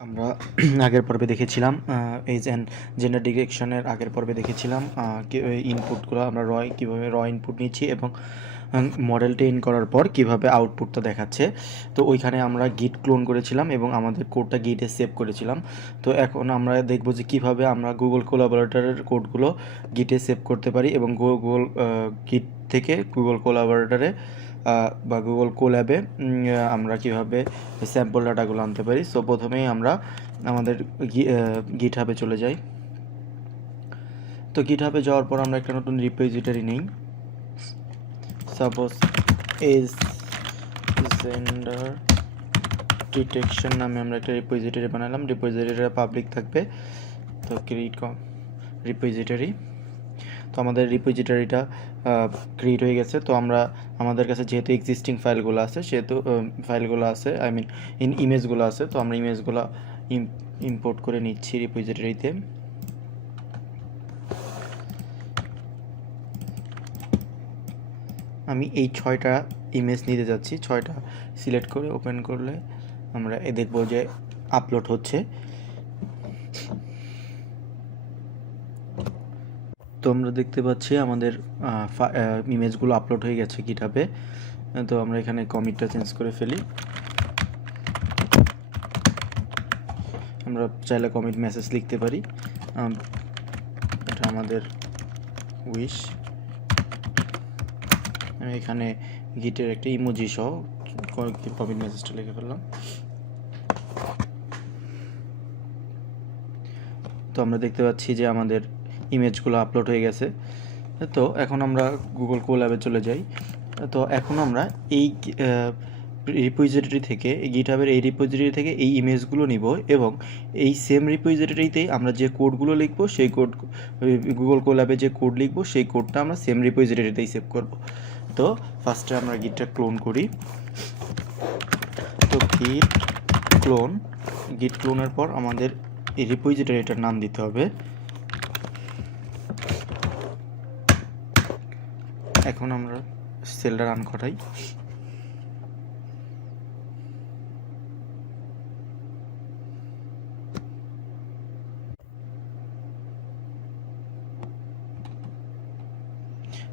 আমরা আগের পর্বে দেখেছিলাম এজ অ্যান্ড জেন্ডার ডিটেকশনের আগের পর্বে দেখেছিলাম ইনপুটগুলো আমরা কীভাবে ইনপুট নিচ্ছি এবং মডেল ট্রেন করার পর কিভাবে আউটপুটটা দেখাচ্ছে। তো ওইখানে আমরা গিট ক্লোন করেছিলাম এবং আমাদের কোডটা গিটে সেভ করেছিলাম। তো এখন আমরা দেখব যে কিভাবে আমরা গুগল কোলাবরেটরের কোডগুলো গিটে সেভ করতে পারি এবং গুগল গিট থেকে গুগল কোলাবরেটরে বা গুগল কোল্যাবে আমরা কিভাবে স্যাম্পল ডাটাগুলো আনতে পারি। সো প্রথমেই আমরা আমাদের গিটহাবে চলে যাই। তো গিটহাবে যাওয়ার পর আমরা একটা নতুন রিপোজিটরি নেই। সাপোজ এজ জেন্ডার ডিটেকশন নামে আমরা একটা রিপোজিটরি বানালাম। রিপোজিটরিটা পাবলিক থাকবে। তো ক্রিয়েট রিপোজিটরি। তো আমাদের রিপোজিটরিটা ক্রিয়েট হয়ে গেছে। তো আমরা আমাদের কাছে যেহেতু এক্সিস্টিং ফাইলগুলো আছে আই মিন ইমেজগুলো আছে, তো আমরা ইমেজগুলো ইম্পোর্ট করে নিচ্ছি রিপোজিটরিতে। আমি এই 6টা ইমেজ নিতে যাচ্ছি। 6টা সিলেক্ট করে ওপেন করলে আমরা দেখব যে আপলোড হচ্ছে। তো আমরা দেখতে পাচ্ছি আমাদের ইমেজগুলো আপলোড হয়ে গেছে গিটহাবে। তো আমরা এখানে কমিটটা চেঞ্জ করে ফেলি। আমরা চাইলে কমিট মেসেজ লিখতে পারি। এটা আমাদের উইশ। আমি এখানে গিটের একটা ইমোজি সহ কমিট মেসেজটা লিখে ফেললাম। তো আমরা দেখতে পাচ্ছি যে আমাদের ইমেজগুলো আপলোড হয়ে গেছে। তো এখন আমরা গুগল কোল্যাবে চলে যাই। তো এখন আমরা এই রিপোজিটরি থেকে গিটহাবের এই রিপোজিটরি থেকে এই ইমেজগুলো নিব এবং এই সেম রিপোজিটরিতেই আমরা যে কোডগুলো লিখবো সেই কোড গুগল কোল্যাবে যে কোড লিখবো সেই কোডটা আমরা সেম রিপোজিটরিতেই সেভ করব। তো ফার্স্টে আমরা গিটটা ক্লোন করি। তো গিট ক্লোনের পর আমাদের এই রিপোজিটরিটার নাম দিতে হবে। এখন আমরা সেলটা রান করাই।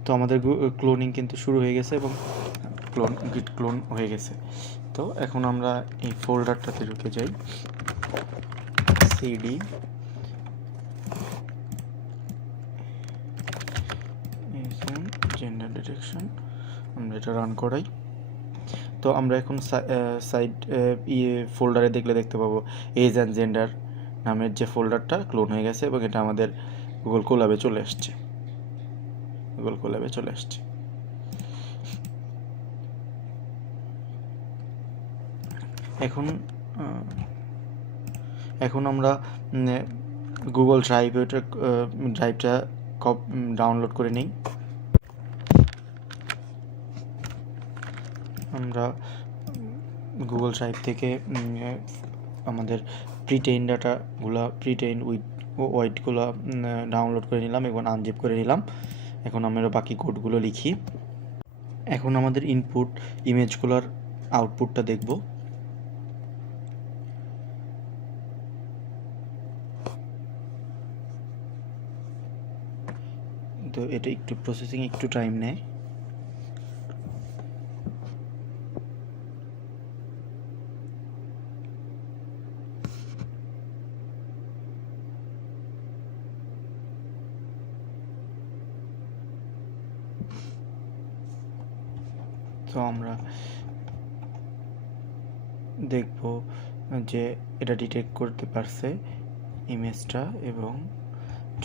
তো আমাদের ক্লোনিং কিন্তু শুরু হয়ে গেছে এবং গিট ক্লোন হয়ে গেছে। তো এখন আমরা এই ফোল্ডারটাতে ঢুকে যাই। সিডি জেন্ডার ডিটেকশন, আমরা এটা রান করাই। তো আমরা এখন সাইড ফোল্ডারে দেখতে পাবো এজ অ্যান্ড জেন্ডার নামের যে ফোল্ডারটা ক্লোন হয়ে গেছে এবং এটা আমাদের গুগল কোল্যাবে চলে আসছে। এখন আমরা গুগল ড্রাইভটা ডাউনলোড করে নিই। আমরা গুগল ড্রাইভ থেকে আমাদের প্রিটেইন ওয়াইটগুলো ডাউনলোড করে নিলাম এবং আনজিপ করে নিলাম। এখন আমরা বাকি কোডগুলো লিখি। এখন আমাদের ইনপুট ইমেজগুলোর আউটপুটটা দেখব। তো এটা একটু প্রসেসিং একটু টাইম নেয়। তো আমরা দেখব যে এটা ডিটেক্ট করতে পারছে ইমেজটা, এবং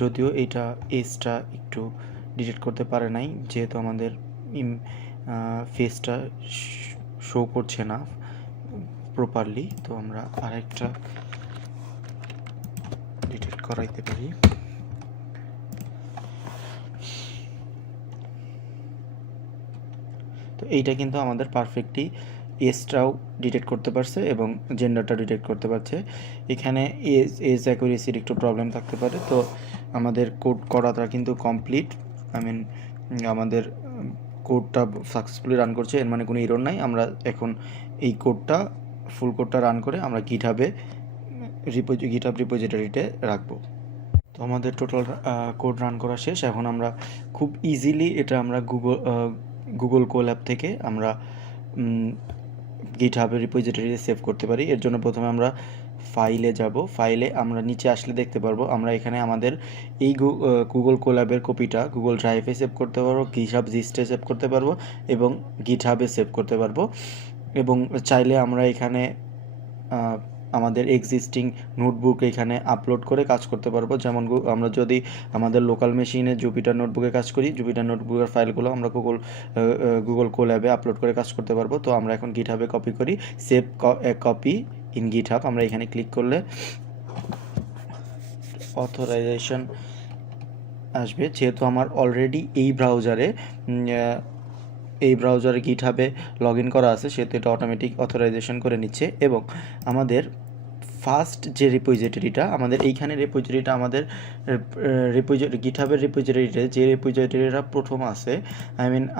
যদিও এটা এজটা একটু ডিটেক্ট করতে পারে নাই যেহেতু আমাদের ফেসটা শো করছে না প্রপারলি। তো আমরা আরেকটা ডিটেক্ট করাইতে পারি। তো এইটা কিন্তু আমাদের পারফেক্টলি এজটাও ডিটেক্ট করতে পারছে এবং জেন্ডারটা ডিটেক্ট করতে পারছে। এখানে এজ অ্যাকুরেসির একটু প্রবলেম থাকতে পারে। তো আমাদের কোড করাটা কিন্তু কমপ্লিট। আমাদের কোডটা সাকসেসফুলি রান করছে, এর মানে কোনো এরর নাই। আমরা এখন এই ফুল কোডটা রান করে আমরা গিটহাবে গিটহাব রিপোজিটরিতে রাখবো। তো আমাদের টোটাল কোড রান করা শেষ। এখন আমরা খুব ইজিলি এটা আমরা গুগল কোল্যাব থেকে আমরা গিটহাবের রিপোজিটরিতে সেভ করতে পারি। এর জন্য প্রথমে আমরা ফাইলে যাব। ফাইলে আমরা নিচে আসলে দেখতে পারবো আমরা এখানে আমাদের এই গুগল কোল্যাবের কপিটা গুগল ড্রাইভে সেভ করতে পারবো, গিটহাব জিস্টে সেভ করতে পারবো এবং গিটহাবে সেভ করতে পারবো। এবং চাইলে আমরা এখানে আমাদের এক্সিস্টিং নোটবুক এখানে আপলোড করে কাজ করতে পারবো। যেমন আমরা যদি আমাদের লোকাল মেশিনে জুপিটার নোটবুকে কাজ করি, জুপিটার নোটবুকের ফাইলগুলো আমরা গুগল কোল্যাবে আপলোড করে কাজ করতে পারবো। তো আমরা এখন গিটহাবে কপি করি, সেভ কপি ইন গিটহাব। আমরা এখানে ক্লিক করলে অথরাইজেশন আসবে। যেহেতু আমার অলরেডি এই ব্রাউজারে গিটহাবে লগ ইন করা আছে, সেহেতু এটা অটোমেটিক অথরাইজেশন করে নিচ্ছে। এবং আমাদের ফার্স্ট যে রিপোজিটরিটা আমাদের আমাদের গিটহাবের রিপোজিটরিতে যে রিপোজিটরিটা প্রথম আছে,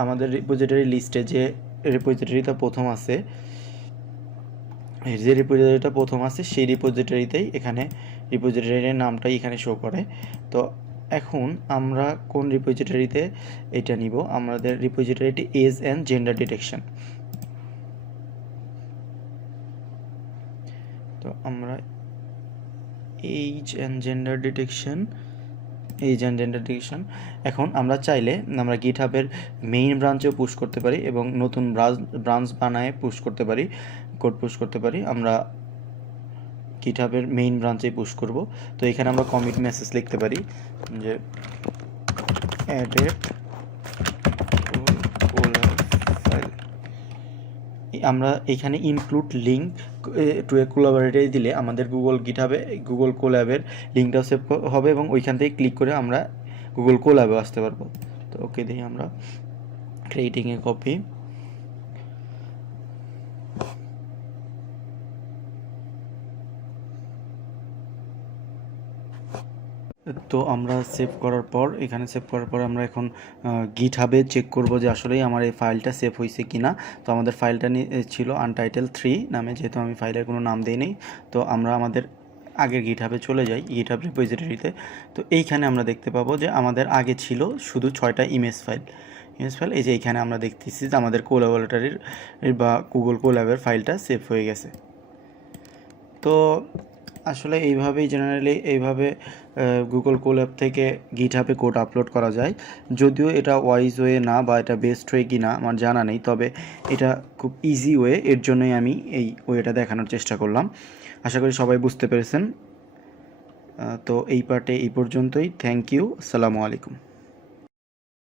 আমাদের রিপোজিটরি লিস্টে যে রিপোজিটরিটা প্রথম আছে, সেই রিপোজিটরিতেই এখানে রিপোজিটরির নামটাই এখানে শো করে। তো এখন আমরা কোন রিপোজিটরিতে এটা নিব? আমাদের রিপোজিটরিটি এজ অ্যান্ড জেন্ডার ডিটেকশন। তো আমরা এজ অ্যান্ড জেন্ডার ডিটেকশন এখন আমরা চাইলে আমরা গিটহাবের মেইন ব্রাঞ্চেও পুশ করতে পারি এবং নতুন ব্রাঞ্চ বানায় কোড পুশ করতে পারি। আমরা গিটহাবের মেইন ব্রাঞ্চে পুশ করব। তো এখানে আমরা কমিট মেসেজ লিখতে পারি যে অ্যাডেড ফাইল। আমরা এখানে ইনক্লুড লিঙ্ক টু এ কোলাবরেটরি দিলে আমাদের গুগল কোল্যাবের লিঙ্কটাও সেভ হবে এবং ওইখান থেকে ক্লিক করে আমরা গুগল কোল্যাবে আসতে পারবো। তো ওকে দিই আমরা ক্রিয়েটিং এ কপি। তো আমরা সেভ করার পর আমরা এখন গিটহাবে চেক করব যে আসলেই আমার এই ফাইলটা সেভ হয়েছে কিনা। তো আমাদের ফাইলটা ছিল আনটাইটেল 3 নামে, যেহেতু আমি ফাইলের কোনো নাম দিইনি। তো আমরা আমাদের আগের গিটহাবে চলে যাই, গিটহাব রিপোজিটরিতে। তো এইখানে আমরা দেখতে পাবো যে আমাদের আগে ছিল শুধু 6টা ইমেজ ফাইল। এই যে এইখানে আমরা দেখতেছি যে আমাদের কোলাবরেটরির বা গুগল কোল্যাবের ফাইলটা সেভ হয়ে গেছে। তো আসলে এইভাবে গুগল কোল্যাব থেকে গিটহাবে কোড আপলোড করা যায়। যদিও এটা ওয়াইজ ওয়ে না বা এটা বেস্ট ওয়ে কি না আমার জানা নেই, তবে এটা খুব ইজি ওয়ে। এর জন্যই আমি এই ওয়েটা দেখানোর চেষ্টা করলাম। আশা করি সবাই বুঝতে পেরেছেন। তো এই পার্টে এই পর্যন্তই। Thank you. আসসালামু আলাইকুম।